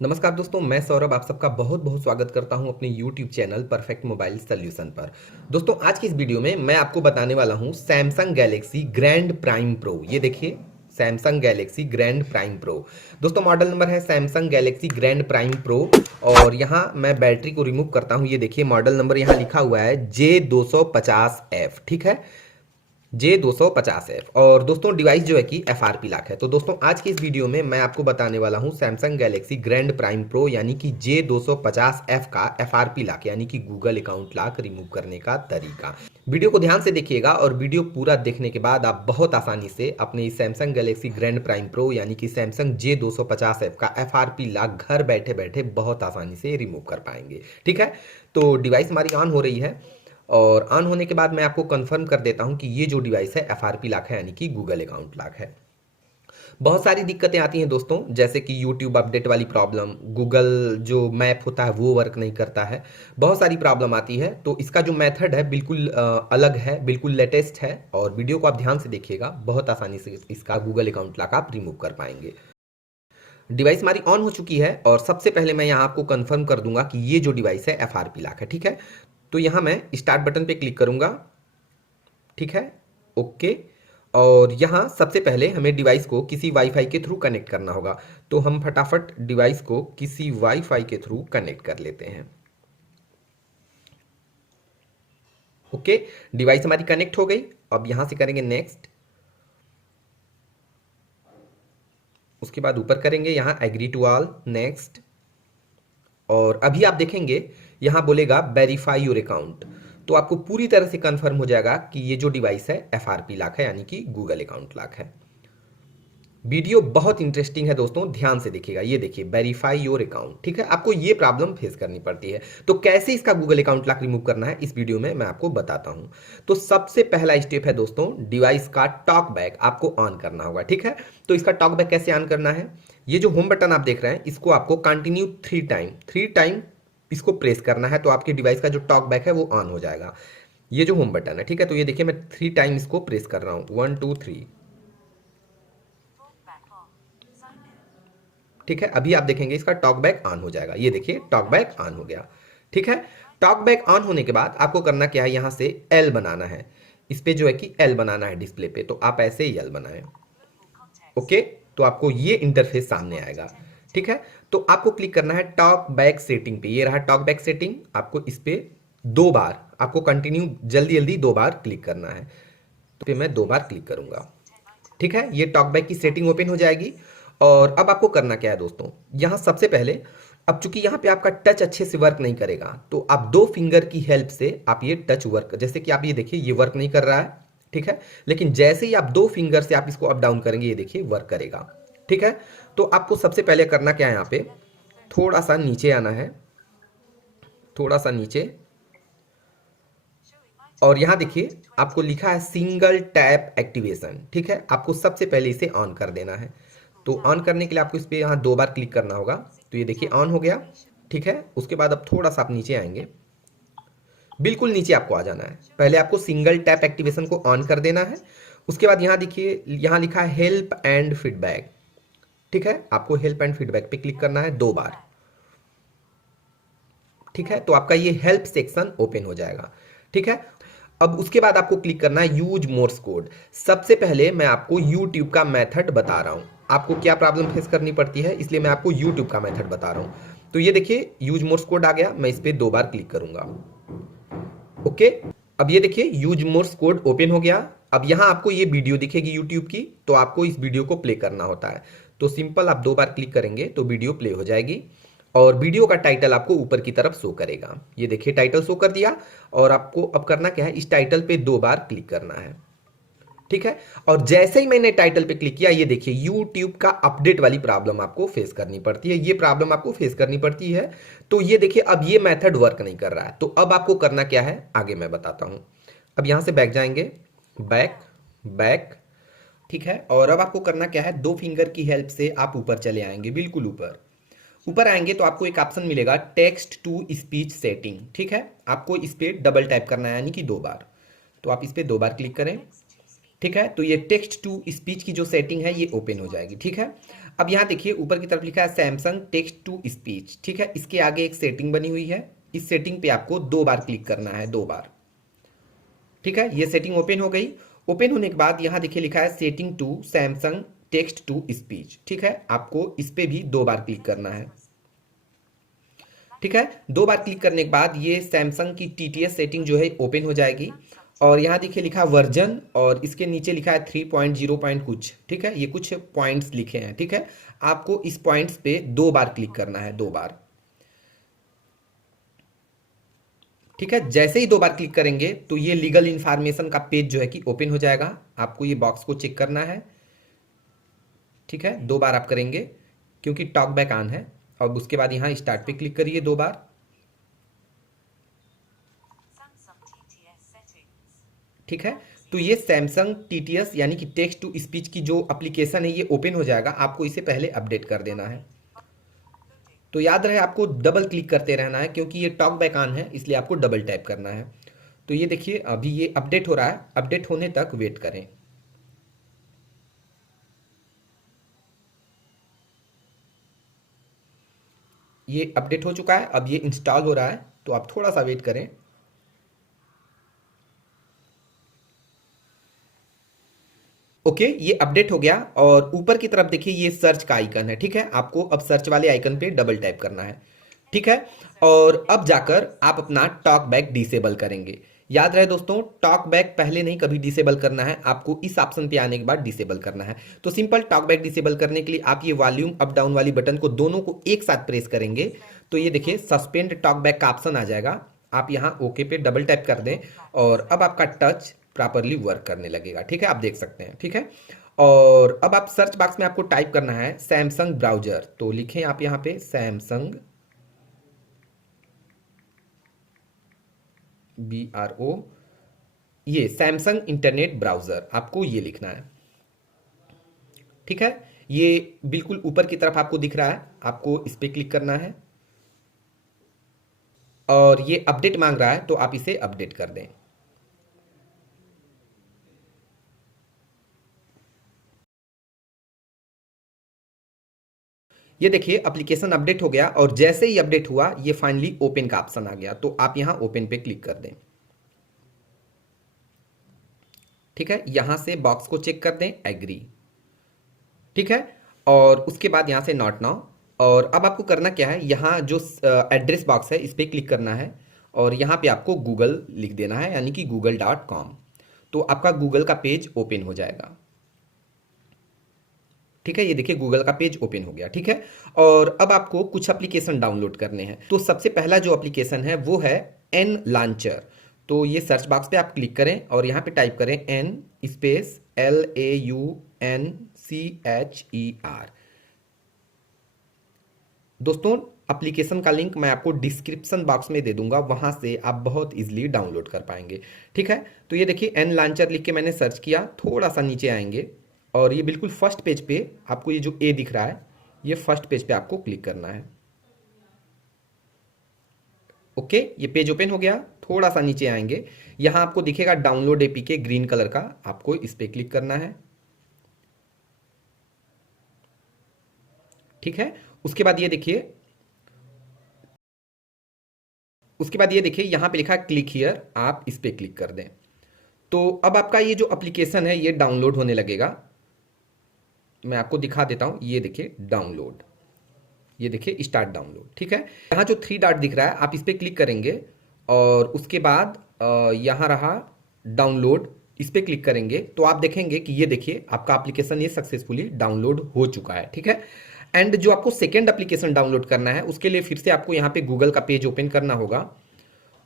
नमस्कार दोस्तों, मैं सौरभ आप सबका बहुत बहुत स्वागत करता हूं अपने YouTube channel perfect mobile solution पर। दोस्तों आज की इस वीडियो में मैं आपको बताने वाला हूं Samsung Galaxy grand prime pro. ये देखिए Samsung Galaxy grand prime pro. दोस्तों मॉडल नंबर है Samsung Galaxy grand prime pro. और यहाँ मैं बैटरी को रिमूव करता हूँ। ये देखिए मॉडल नंबर यहाँ लिखा हुआ है J250F, ठीक है, J250F। और दोस्तों डिवाइस जो है कि FRP लॉक है। तो दोस्तों आज की इस वीडियो में मैं आपको बताने वाला हूं Samsung Galaxy grand prime pro यानी कि J250F का FRP लॉक यानी कि गूगल अकाउंट लॉक रिमूव करने का तरीका। वीडियो को ध्यान से देखिएगा और वीडियो पूरा देखने के बाद आप बहुत आसानी से अपने इस Samsung Galaxy grand prime pro यानी कि सैमसंग J250F का FRP लॉक घर बैठे बैठे बहुत आसानी से रिमूव कर पाएंगे। ठीक है, तो डिवाइस हमारी ऑन हो रही है और ऑन होने के बाद मैं आपको कंफर्म कर देता हूं कि ये जो डिवाइस है FRP लॉक है यानी कि गूगल अकाउंट लॉक है। बहुत सारी दिक्कतें आती हैं दोस्तों, जैसे कि यूट्यूब अपडेट वाली प्रॉब्लम, गूगल जो मैप होता है वो वर्क नहीं करता है, बहुत सारी प्रॉब्लम आती है। तो इसका जो मेथड है बिल्कुल अलग है, बिल्कुल लेटेस्ट है और वीडियो को आप ध्यान से देखिएगा, बहुत आसानी से इसका गूगल अकाउंट लॉक आप रिमूव कर पाएंगे। डिवाइस हमारी ऑन हो चुकी है और सबसे पहले मैं यहाँ आपको कंफर्म कर दूंगा कि ये जो डिवाइस है FRP लॉक है। ठीक है, तो यहाँ मैं स्टार्ट बटन पे क्लिक करूंगा। ठीक है, ओके। और यहाँ सबसे पहले हमें डिवाइस को किसी वाईफाई के थ्रू कनेक्ट करना होगा, तो हम फटाफट डिवाइस को किसी वाईफाई के थ्रू कनेक्ट कर लेते हैं। ओके, डिवाइस हमारी कनेक्ट हो गई। अब यहाँ से करेंगे नेक्स्ट, उसके बाद ऊपर करेंगे यहाँ एग्री टू ऑल, नेक्स्ट। और अभी आप देखेंगे यहाँ बोलेगा वेरीफाई योर अकाउंट, तो आपको पूरी तरह से कंफर्म हो जाएगा कि ये जो डिवाइस है FRP लॉक है यानी कि गूगल अकाउंट लॉक है। वीडियो बहुत इंटरेस्टिंग है दोस्तों, ध्यान से देखिएगा। ये देखिए वेरीफाई योर अकाउंट, ठीक है, आपको ये प्रॉब्लम फेस करनी पड़ती है। तो कैसे इसका गूगल अकाउंट लॉक रिमूव करना है इस वीडियो में मैं आपको बताता हूं। तो सबसे पहला स्टेप है दोस्तों, डिवाइस का टॉक बैक आपको ऑन करना होगा। ठीक है, तो इसका टॉक बैक कैसे ऑन करना है, ये जो होम बटन आप देख रहे हैं इसको आपको कंटिन्यू थ्री टाइम इसको प्रेस करना है, तो आपके डिवाइस का जो टॉक बैक है वो ऑन हो जाएगा। ये जो होम बटन है, ठीक है, तो ये देखिए मैं 3 टाइम इसको प्रेस कर रहा हूँ, 1 2 3। ठीक है, अभी आप देखेंगे इसका टॉक बैक ऑन हो जाएगा। ये देखिए टॉक बैक ऑन हो गया। ठीक है, टॉक बैक ऑन होने के बाद आपको करना क्या है, यहाँ से एल बनाना है। इस पे जो है कि एल बनाना है डिस्प्ले पे, तो आप ऐसे ही एल बनाएं। ओके, तो आपको ये इंटरफेस सामने आएगा। ठीक है, तो आपको क्लिक करना है टॉक बैक सेटिंग पे। ये रहा टॉक बैक सेटिंग, आपको इस पे 2 बार आपको कंटिन्यू जल्दी जल्दी 2 बार क्लिक करना है। तो पे मैं 2 बार क्लिक करूंगा। ठीक है, ये टॉकबैक की सेटिंग ओपन हो जाएगी। और अब आपको करना क्या है दोस्तों, यहाँ सबसे पहले, अब चूंकि यहाँ पे आपका टच अच्छे से वर्क नहीं करेगा, तो आप 2 फिंगर की हेल्प से आप ये टच वर्क, जैसे कि आप ये देखिए ये वर्क नहीं कर रहा है। ठीक है, लेकिन जैसे ही आप 2 फिंगर से आप इसको अप डाउन करेंगे ये देखिए वर्क करेगा। ठीक है, तो आपको सबसे पहले करना क्या है, यहाँ पे थोड़ा सा नीचे आना है, थोड़ा सा नीचे। और यहाँ देखिए आपको लिखा है सिंगल टैप एक्टिवेशन। ठीक है, आपको सबसे पहले इसे ऑन कर देना है। तो ऑन करने के लिए आपको इस पर यहाँ 2 बार क्लिक करना होगा। तो ये देखिए ऑन हो गया। ठीक है, उसके बाद अब थोड़ा सा आप नीचे आएंगे, बिल्कुल नीचे आपको आ जाना है। पहले आपको सिंगल टैप एक्टिवेशन को ऑन कर देना है। उसके बाद यहाँ देखिए यहाँ लिखा है हेल्प एंड फीडबैक। ठीक है, आपको हेल्प एंड फीडबैक पे क्लिक करना है 2 बार। ठीक है, तो आपका ये हेल्प सेक्शन ओपन हो जाएगा। ठीक है, अब उसके बाद आपको क्लिक करना है यूज मोर्स कोड। सबसे पहले मैं आपको यूट्यूब का मेथड बता रहा हूं, आपको क्या प्रॉब्लम फेस करनी पड़ती है, इसलिए मैं आपको यूट्यूब का मेथड बता रहा हूं। तो ये देखिए यूज मोर्स कोड आ गया, मैं इस पर 2 बार क्लिक करूंगा। ओके, अब ये देखिए यूज मोर्स कोड ओपन हो गया। अब यहाँ आपको ये वीडियो दिखेगी यूट्यूब की, तो आपको इस वीडियो को प्ले करना होता है। तो सिंपल आप 2 बार क्लिक करेंगे तो वीडियो प्ले हो जाएगी और वीडियो का टाइटल आपको ऊपर की तरफ शो करेगा। ये देखिए टाइटल शो कर दिया। और आपको अब करना क्या है, इस टाइटल पे 2 बार क्लिक करना है। ठीक है, और जैसे ही मैंने टाइटल पे क्लिक किया ये देखिए यूट्यूब का अपडेट वाली प्रॉब्लम आपको फेस करनी पड़ती है, ये प्रॉब्लम आपको फेस करनी पड़ती है। तो ये देखिए अब ये मेथड वर्क नहीं कर रहा है, तो अब आपको करना क्या है आगे मैं बताता हूं। अब यहां से बैक जाएंगे, बैक बैक। ठीक है, और अब आपको करना क्या है, 2 फिंगर की हेल्प से आप ऊपर चले आएंगे, बिल्कुल ऊपर। ऊपर आएंगे तो आपको एक ऑप्शन मिलेगा टेक्स्ट टू स्पीच सेटिंग। ठीक है, आपको इस पर डबल टैप करना है यानी कि 2 बार। तो आप इस पर 2 बार क्लिक करें। ठीक है, तो ये टेक्स्ट टू स्पीच की जो सेटिंग है ये ओपन हो जाएगी। ठीक है, अब यहाँ देखिए ऊपर की तरफ लिखा है सैमसंग टेक्स्ट टू स्पीच। ठीक है, इसके आगे एक सेटिंग बनी हुई है, इस सेटिंग पे आपको 2 बार क्लिक करना है, 2 बार। ठीक है, ये सेटिंग ओपन हो गई। ओपन होने के बाद यहाँ देखिए लिखा है setting to Samsung text to speech. ठीक है, आपको इस पे भी 2 बार क्लिक करना है। ठीक है, 2 बार क्लिक करने के बाद ये सैमसंग की टीटीएस सेटिंग जो है ओपन हो जाएगी। और यहाँ देखिए लिखा है वर्जन, और इसके नीचे लिखा है 3.0 पॉइंट कुछ। ठीक है, ये कुछ पॉइंट्स लिखे हैं। ठीक है, आपको इस पॉइंट्स पे 2 बार क्लिक करना है, 2 बार। ठीक है, जैसे ही 2 बार क्लिक करेंगे तो ये लीगल इंफॉर्मेशन का पेज जो है कि ओपन हो जाएगा। आपको ये बॉक्स को चेक करना है। ठीक है, 2 बार आप करेंगे क्योंकि टॉक बैक ऑन है। और उसके बाद यहाँ स्टार्ट पे क्लिक करिए 2 बार। ठीक है, तो ये सैमसंग टीटीएस यानी कि टेक्स्ट टू स्पीच की जो एप्लीकेशन है ये ओपन हो जाएगा। आपको इसे पहले अपडेट कर देना है। तो याद रहे आपको डबल क्लिक करते रहना है क्योंकि ये टॉक बैक ऑन है, इसलिए आपको डबल टैप करना है। तो ये देखिए अभी ये अपडेट हो रहा है, अपडेट होने तक वेट करें। ये अपडेट हो चुका है, अब ये इंस्टॉल हो रहा है, तो आप थोड़ा सा वेट करें। ओके, ये अपडेट हो गया। और ऊपर की तरफ देखिए ये सर्च का आइकन है। ठीक है, आपको अब सर्च वाले आइकन पे डबल टैप करना है। ठीक है, और अब जाकर आप अपना टॉक बैक डिसेबल करेंगे। याद रहे दोस्तों, टॉक बैक पहले नहीं कभी डिसेबल करना है, आपको इस ऑप्शन पे आने के बाद डिसेबल करना है। तो सिंपल टॉक बैक डिसेबल करने के लिए आप ये वॉल्यूम अप डाउन वाली बटन को दोनों को एक साथ प्रेस करेंगे तो ये देखिए सस्पेंड टॉक बैक का ऑप्शन आ जाएगा। आप यहाँ ओके पे डबल टैप कर दें और अब आपका टच प्रॉपरली वर्क करने लगेगा। ठीक है, आप देख सकते हैं। ठीक है, और अब आप सर्च बॉक्स में आपको टाइप करना है सैमसंग ब्राउजर। तो लिखें आप यहाँ पे सैमसंग BRO, ये सैमसंग इंटरनेट ब्राउजर आपको ये लिखना है। ठीक है, ये बिल्कुल ऊपर की तरफ आपको दिख रहा है, आपको इस पे क्लिक करना है और ये अपडेट मांग रहा है तो आप इसे अपडेट कर दें। ये देखिए एप्लीकेशन अपडेट हो गया और जैसे ही अपडेट हुआ ये फाइनली ओपन का ऑप्शन आ गया, तो आप यहां ओपन पे क्लिक कर दें। ठीक है, यहां से बॉक्स को चेक कर दें, एग्री। ठीक है, और उसके बाद यहां से नॉट नाउ। और अब आपको करना क्या है, यहाँ जो एड्रेस बॉक्स है इस पर क्लिक करना है और यहाँ पे आपको गूगल लिख देना है, यानी कि google.com। तो आपका गूगल का पेज ओपन हो जाएगा। ठीक है, ये देखिए गूगल का पेज ओपन हो गया। ठीक है, और अब आपको कुछ एप्लीकेशन डाउनलोड करने हैं। तो सबसे पहला जो एप्लीकेशन है वो है एन लॉन्चर। तो ये सर्च बॉक्स पे आप क्लिक करें और यहाँ पे टाइप करें एन स्पेस LAUNCHER। दोस्तों एप्लीकेशन का लिंक मैं आपको डिस्क्रिप्शन बॉक्स में दे दूंगा, वहां से आप बहुत इजीली डाउनलोड कर पाएंगे। ठीक है, तो ये देखिए एन लॉन्चर लिख के मैंने सर्च किया, थोड़ा सा नीचे आएंगे और ये बिल्कुल फर्स्ट पेज पे आपको ये जो ए दिख रहा है, ये फर्स्ट पेज पे आपको क्लिक करना है। ओके, ये पेज ओपन हो गया। थोड़ा सा नीचे आएंगे, यहां आपको दिखेगा डाउनलोड एपीके ग्रीन कलर का, आपको इस पे क्लिक करना है। ठीक है, उसके बाद ये देखिए, यहां पे लिखा है क्लिक हियर, आप इस पे क्लिक कर दें। तो अब आपका ये जो एप्लीकेशन है ये डाउनलोड होने लगेगा। मैं आपको दिखा देता हूं, ये देखिए डाउनलोड, ये देखिए स्टार्ट डाउनलोड। ठीक है, यहाँ जो 3 डॉट दिख रहा है आप इस पर क्लिक करेंगे और उसके बाद यहाँ रहा डाउनलोड, इस पर क्लिक करेंगे तो आप देखेंगे कि ये देखिए आपका एप्लीकेशन ये सक्सेसफुली डाउनलोड हो चुका है। ठीक है, एंड जो आपको सेकेंड एप्लीकेशन डाउनलोड करना है उसके लिए फिर से आपको यहाँ पे गूगल का पेज ओपन करना होगा।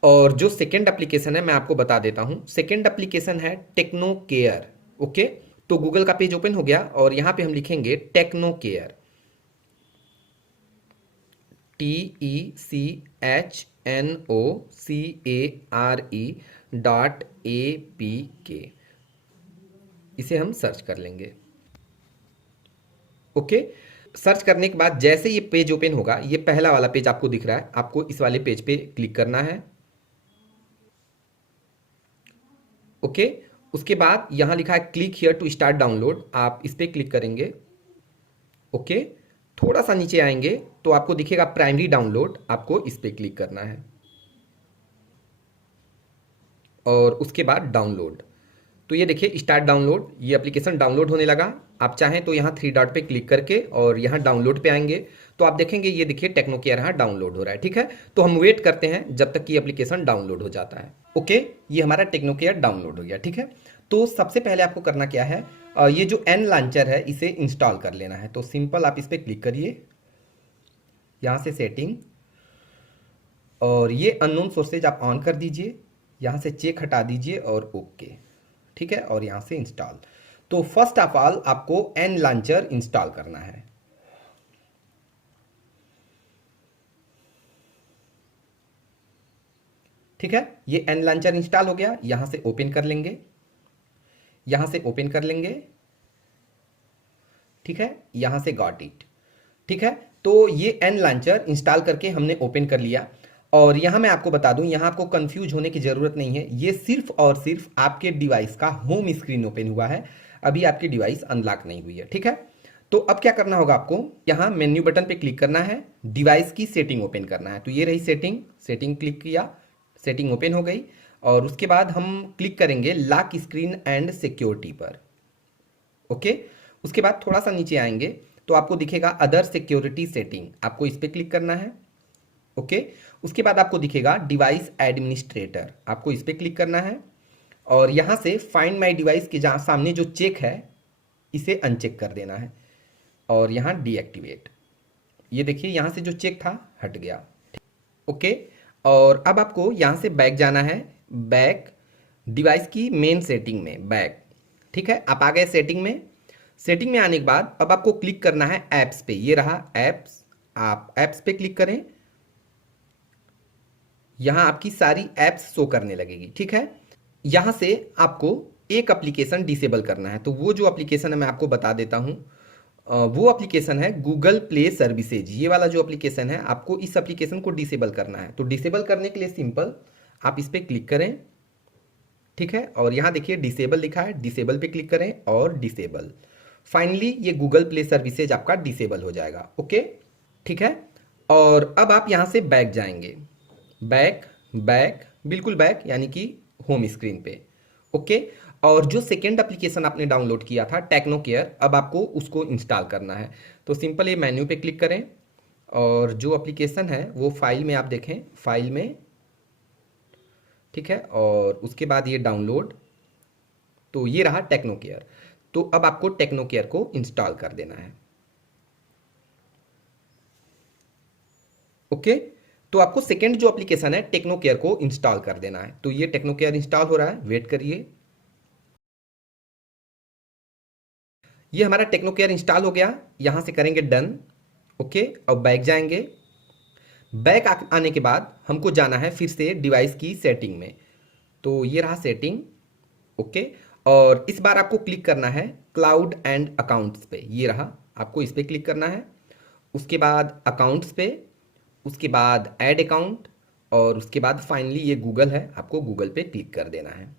और जो सेकेंड एप्लीकेशन है मैं आपको बता देता हूँ, सेकेंड एप्लीकेशन है टेक्नो केयर। ओके, तो गूगल का पेज ओपन हो गया और यहाँ पे हम लिखेंगे टेक्नो केयर, TECHNOCARE.APK, इसे हम सर्च कर लेंगे। ओके, सर्च करने के बाद जैसे ये पेज ओपन होगा, ये पहला वाला पेज आपको दिख रहा है, आपको इस वाले पेज पे क्लिक करना है। ओके, उसके बाद यहाँ लिखा है click here to start download, आप इस पर क्लिक करेंगे। ओके, थोड़ा सा नीचे आएंगे तो आपको दिखेगा प्राइमरी डाउनलोड, आपको इस पर क्लिक करना है और उसके बाद डाउनलोड। तो ये देखिए स्टार्ट डाउनलोड, ये एप्लीकेशन डाउनलोड होने लगा। आप चाहें तो यहाँ थ्री डॉट पे क्लिक करके और यहाँ डाउनलोड पे आएंगे तो आप देखेंगे ये देखिए टेक्नो केयर यहाँ डाउनलोड हो रहा है। ठीक है, तो हम वेट करते हैं जब तक कि एप्लीकेशन डाउनलोड हो जाता है। ओके, ये हमारा टेक्नो केयर डाउनलोड हो गया। ठीक है, तो सबसे पहले आपको करना क्या है, ये जो एन लॉन्चर है इसे इंस्टॉल कर लेना है। तो सिंपल आप इस पर क्लिक करिए, यहाँ से सेटिंग, और ये अननोन सोर्सेज आप ऑन कर दीजिए, यहाँ से चेक हटा दीजिए और ओके। ठीक है, और यहाँ से इंस्टॉल। तो फर्स्ट ऑफ ऑल आपको एन लॉन्चर इंस्टॉल करना है। ठीक है, ये एन लॉन्चर इंस्टॉल हो गया, यहां से ओपन कर लेंगे, यहां से ओपन कर लेंगे। ठीक है, यहां से गॉट इट। ठीक है, तो ये एन लॉन्चर इंस्टॉल करके हमने ओपन कर लिया। और यहां मैं आपको बता दूं, यहां आपको कंफ्यूज होने की जरूरत नहीं है, ये सिर्फ और सिर्फ आपके डिवाइस का होम स्क्रीन ओपन हुआ है, अभी आपकी डिवाइस अनलॉक नहीं हुई है। ठीक है, तो अब क्या करना होगा आपको, यहां मेन्यू बटन पे क्लिक करना है, डिवाइस की सेटिंग ओपन करना है। तो ये रही सेटिंग, सेटिंग क्लिक किया, सेटिंग ओपन हो गई। और उसके बाद हम क्लिक करेंगे लॉक स्क्रीन एंड सिक्योरिटी पर। ओके, उसके बाद थोड़ा सा नीचे आएंगे तो आपको दिखेगा अदर सिक्योरिटी सेटिंग, आपको इस पर क्लिक करना है। ओके, उसके बाद आपको दिखेगा डिवाइस एडमिनिस्ट्रेटर, आपको इस पर क्लिक करना है। और यहाँ से फाइंड माई डिवाइस के जहाँ सामने जो चेक है इसे अनचेक कर देना है और यहाँ डीएक्टिवेट। ये देखिए यहाँ से जो चेक था हट गया। ओके, और अब आपको यहाँ से बैक जाना है, बैक डिवाइस की मेन सेटिंग में बैक। ठीक है, आप आ गए सेटिंग में। सेटिंग में आने के बाद अब आपको क्लिक करना है ऐप्स पे, ये रहा ऐप्स, आप ऐप्स पे क्लिक करें, यहां आपकी सारी ऐप्स शो करने लगेगी। ठीक है, यहां से आपको एक एप्लीकेशन डिसेबल करना है, तो वो जो एप्लीकेशन है मैं आपको बता देता हूं। वो एप्लीकेशन है गूगल प्ले सर्विसेज, ये वाला जो एप्लीकेशन है आपको इस एप्लीकेशन को डिसेबल करना है। तो डिसेबल करने के लिए सिंपल आप इस पर क्लिक करें। ठीक है, और यहाँ देखिए डिसेबल लिखा है, डिसेबल पे क्लिक करें और डिसेबल। फाइनली ये गूगल प्ले सर्विसेज आपका डिसेबल हो जाएगा। ओके, ठीक है, और अब आप यहाँ से बैक जाएंगे, बैक बैक बिल्कुल बैक, यानी कि होम स्क्रीन पे। ओके, और जो सेकेंड एप्लीकेशन आपने डाउनलोड किया था टेक्नो केयर, अब आपको उसको इंस्टॉल करना है। तो सिंपल ये मेन्यू पे क्लिक करें और जो एप्लीकेशन है वो फाइल में आप देखें, फाइल में। ठीक है, और उसके बाद ये डाउनलोड, तो ये रहा टेक्नो केयर। तो अब आपको टेक्नो केयर को इंस्टॉल कर देना है। ओके, तो आपको सेकेंड जो एप्लीकेशन है टेक्नो केयर को इंस्टॉल कर देना है। तो ये टेक्नो केयर इंस्टॉल हो रहा है, वेट करिए। ये हमारा टेक्नो केयर इंस्टॉल हो गया, यहां से करेंगे डन। ओके, अब बैक जाएंगे, बैक आने के बाद हमको जाना है फिर से डिवाइस की सेटिंग में। तो ये रहा सेटिंग। ओके, और इस बार आपको क्लिक करना है क्लाउड एंड अकाउंट्स पे, ये रहा, आपको इस पे क्लिक करना है। उसके बाद अकाउंट्स पे, उसके बाद ऐड अकाउंट, और उसके बाद फाइनली ये गूगल है, आपको गूगल पे क्लिक कर देना है।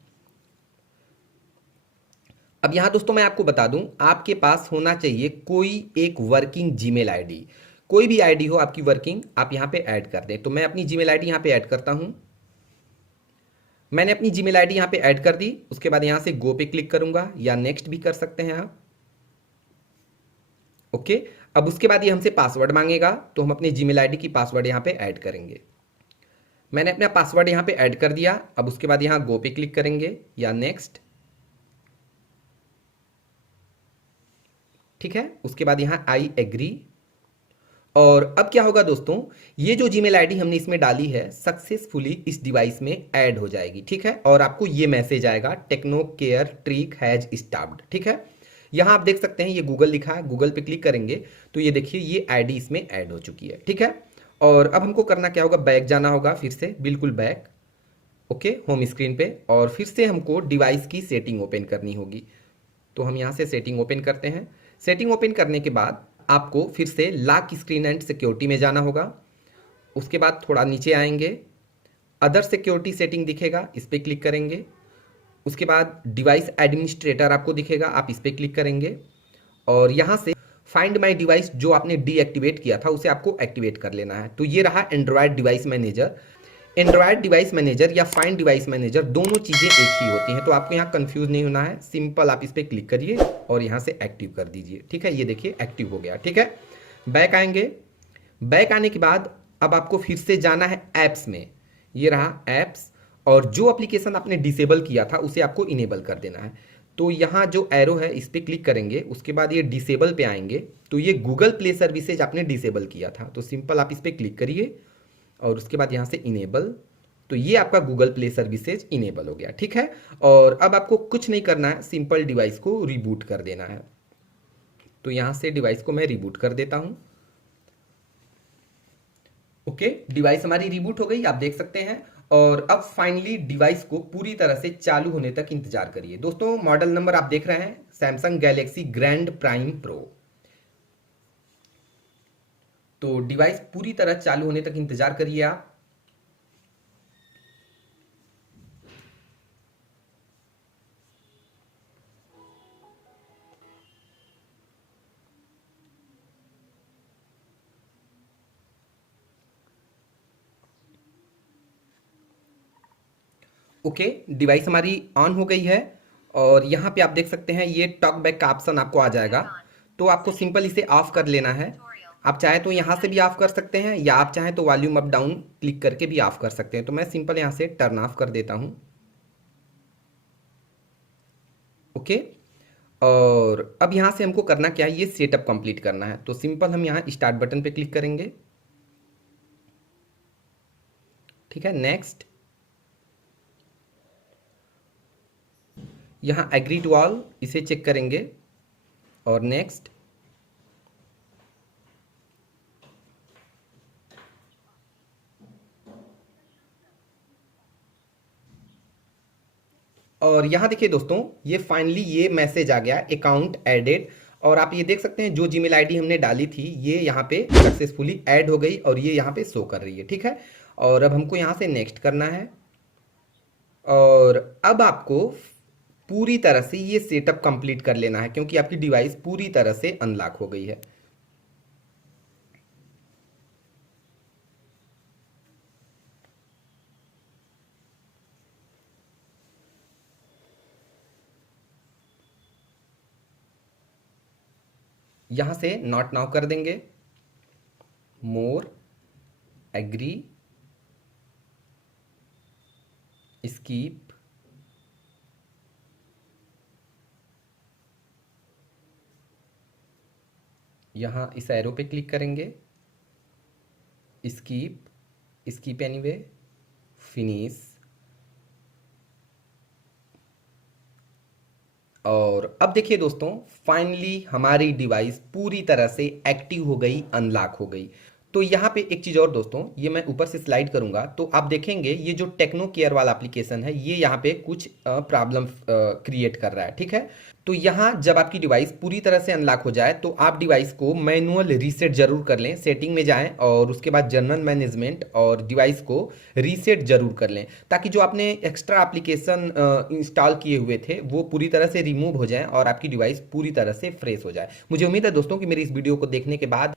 अब यहाँ दोस्तों मैं आपको बता दूं, आपके पास होना चाहिए कोई एक वर्किंग जीमेल आईडी, कोई भी आईडी हो आपकी वर्किंग, आप यहाँ पे ऐड कर दें। तो मैं अपनी जीमेल आईडी यहाँ पे ऐड करता हूँ। मैंने अपनी जीमेल आईडी यहाँ पे ऐड कर दी, उसके बाद यहाँ से गो पे क्लिक करूंगा, या नेक्स्ट भी कर सकते हैं आप। ओके, अब उसके बाद ये हमसे पासवर्ड मांगेगा, तो हम अपनी जीमेल आईडी की पासवर्ड यहाँ पे ऐड करेंगे। मैंने अपना पासवर्ड यहाँ पे ऐड कर दिया, अब उसके बाद यहाँ गो पे क्लिक करेंगे या नेक्स्ट। ठीक है, उसके बाद यहाँ आई एग्री। और अब क्या होगा दोस्तों, ये जो जीमेल आईडी हमने इसमें डाली है सक्सेसफुली इस डिवाइस में ऐड हो जाएगी। ठीक है, और आपको ये मैसेज आएगा Tecno care trick has stopped. ठीक है, यहाँ आप देख सकते हैं ये गूगल लिखा है, गूगल पे क्लिक करेंगे तो ये देखिए ये आईडी इसमें ऐड हो चुकी है। ठीक है, और अब हमको करना क्या होगा, बैक जाना होगा, फिर से बिल्कुल बैक। ओके, होम स्क्रीन पे, और फिर से हमको डिवाइस की सेटिंग ओपन करनी होगी। तो हम यहाँ से सेटिंग ओपन करते हैं। सेटिंग ओपन करने के बाद आपको फिर से लॉक स्क्रीन एंड सिक्योरिटी में जाना होगा। उसके बाद थोड़ा नीचे आएंगे, अदर सिक्योरिटी सेटिंग दिखेगा, इस पर क्लिक करेंगे। उसके बाद डिवाइस एडमिनिस्ट्रेटर आपको दिखेगा, आप इस पर क्लिक करेंगे और यहाँ से फाइंड माई डिवाइस जो आपने डीएक्टिवेट किया था उसे आपको एक्टिवेट कर लेना है। तो ये रहा Android device manager. Android device manager या फाइंड डिवाइस मैनेजर दोनों चीज़ें एक ही होती हैं, तो आपको यहाँ कंफ्यूज नहीं होना है। सिंपल आप इस पर क्लिक करिए और यहाँ से एक्टिव कर दीजिए। ठीक है, ये देखिए एक्टिव हो गया। ठीक है, बैक आएंगे। बैक आने के बाद अब आपको फिर से जाना है ऐप्स में। ये रहा ऐप्स, और जो एप्लीकेशन आपने डिसेबल किया था उसे आपको इनेबल कर देना है। तो यहाँ जो एरो है इस पर क्लिक करेंगे, उसके बाद ये डिसेबल पे आएंगे। तो ये गूगल प्ले सर्विसेज आपने डिसेबल किया था, तो सिंपल आप इस पर क्लिक करिए और उसके बाद यहाँ से इनेबल। तो ये आपका गूगल प्ले सर्विसेज इनेबल हो गया। ठीक है, और अब आपको कुछ नहीं करना है, सिंपल डिवाइस को रिबूट कर देना है। तो यहाँ से डिवाइस को मैं रिबूट कर देता हूँ। ओके, डिवाइस हमारी रिबूट हो गई, आप देख सकते हैं। और अब फाइनली डिवाइस को पूरी तरह से चालू होने तक इंतजार करिए। दोस्तों मॉडल नंबर आप देख रहे हैं Samsung Galaxy grand prime pro. तो डिवाइस पूरी तरह चालू होने तक इंतजार करिए आप। ओके, डिवाइस हमारी ऑन हो गई है और यहाँ पे आप देख सकते हैं ये टॉक बैक का ऑप्शन आपको आ जाएगा। तो आपको सिंपल इसे ऑफ कर लेना है। आप चाहे तो यहाँ से भी ऑफ कर सकते हैं या आप चाहें तो वॉल्यूम अप डाउन क्लिक करके भी ऑफ कर सकते हैं। तो मैं सिंपल यहाँ से टर्न ऑफ कर देता हूँ। ओके, और अब यहाँ से हमको करना क्या है, ये सेटअप कंप्लीट करना है। तो सिंपल हम यहाँ स्टार्ट बटन पे क्लिक करेंगे। ठीक है, नेक्स्ट, यहाँ एग्री टू ऑल इसे चेक करेंगे और नेक्स्ट। और यहाँ देखिए दोस्तों, ये फाइनली ये मैसेज आ गया अकाउंट एडेड, और आप ये देख सकते हैं जो जीमेल आईडी हमने डाली थी ये यहाँ पे सक्सेसफुली ऐड हो गई और ये यहाँ पे शो कर रही है। ठीक है, और अब हमको यहाँ से नेक्स्ट करना है और अब आपको पूरी तरह से ये सेटअप कंप्लीट कर लेना है क्योंकि आपकी डिवाइस पूरी तरह से अनलॉक हो गई है। यहाँ से नॉट नाउ कर देंगे, मोर, एग्री, स्कीप, यहाँ इस एरो पे क्लिक करेंगे, स्कीप, स्कीप एनीवे, फिनिश। और अब देखिए दोस्तों, फाइनली हमारी डिवाइस पूरी तरह से एक्टिव हो गई, अनलॉक हो गई। तो यहाँ पे एक चीज़ और दोस्तों, ये मैं ऊपर से स्लाइड करूंगा तो आप देखेंगे ये जो टेक्नो केयर वाला एप्लीकेशन है ये यहाँ पे कुछ प्रॉब्लम क्रिएट कर रहा है। ठीक है, तो यहाँ जब आपकी डिवाइस पूरी तरह से अनलॉक हो जाए तो आप डिवाइस को मैनुअल रीसेट जरूर कर लें। सेटिंग में जाएं और उसके बाद जनरल मैनेजमेंट और डिवाइस को रीसेट जरूर कर लें ताकि जो आपने एक्स्ट्रा एप्लीकेशन इंस्टॉल किए हुए थे वो पूरी तरह से रिमूव हो जाएं और आपकी डिवाइस पूरी तरह से फ्रेश हो जाए। मुझे उम्मीद है दोस्तों कि मेरी इस वीडियो को देखने के बाद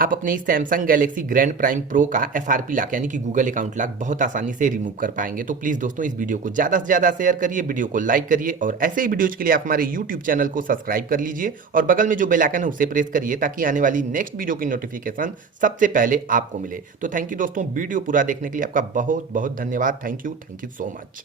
आप अपने इस Samsung Galaxy grand prime pro का एफआरपी लॉक यानी कि गूगल अकाउंट लॉक बहुत आसानी से रिमूव कर पाएंगे। तो प्लीज़ दोस्तों इस वीडियो को ज़्यादा से ज़्यादा शेयर करिए, वीडियो को लाइक करिए और ऐसे ही वीडियोज़ के लिए आप हमारे यूट्यूब चैनल को सब्सक्राइब कर लीजिए और बगल में जो बेल आइकन है उसे प्रेस करिए ताकि आने वाली नेक्स्ट वीडियो की नोटिफिकेशन सबसे पहले आपको मिले। तो थैंक यू दोस्तों, वीडियो पूरा देखने के लिए आपका बहुत बहुत धन्यवाद। Thank you so much.